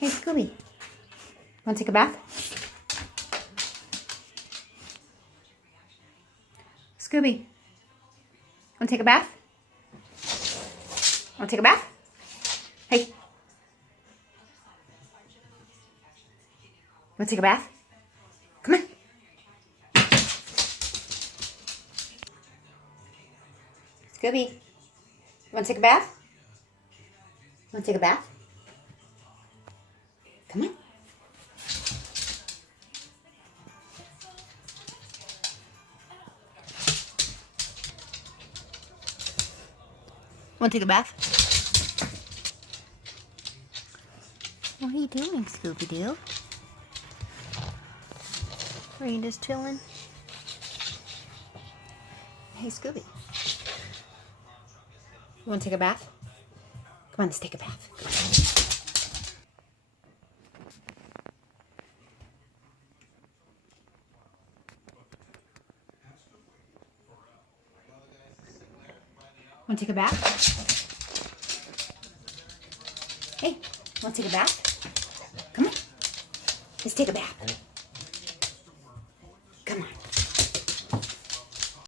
Hey, Scooby. Want to take a bath? Scooby. Want to take a bath? Want to take a bath? Hey. Want to take a bath? Come on. Scooby. Want to take a bath? Want to take a bath? Come on. Want to take a bath? What are you doing, Scooby-Doo? Are you just chilling? Hey, Scooby. You want to take a bath? Come on, let's take a bath. Want to take a bath? Hey, want to take a bath? Come on. Let's take a bath.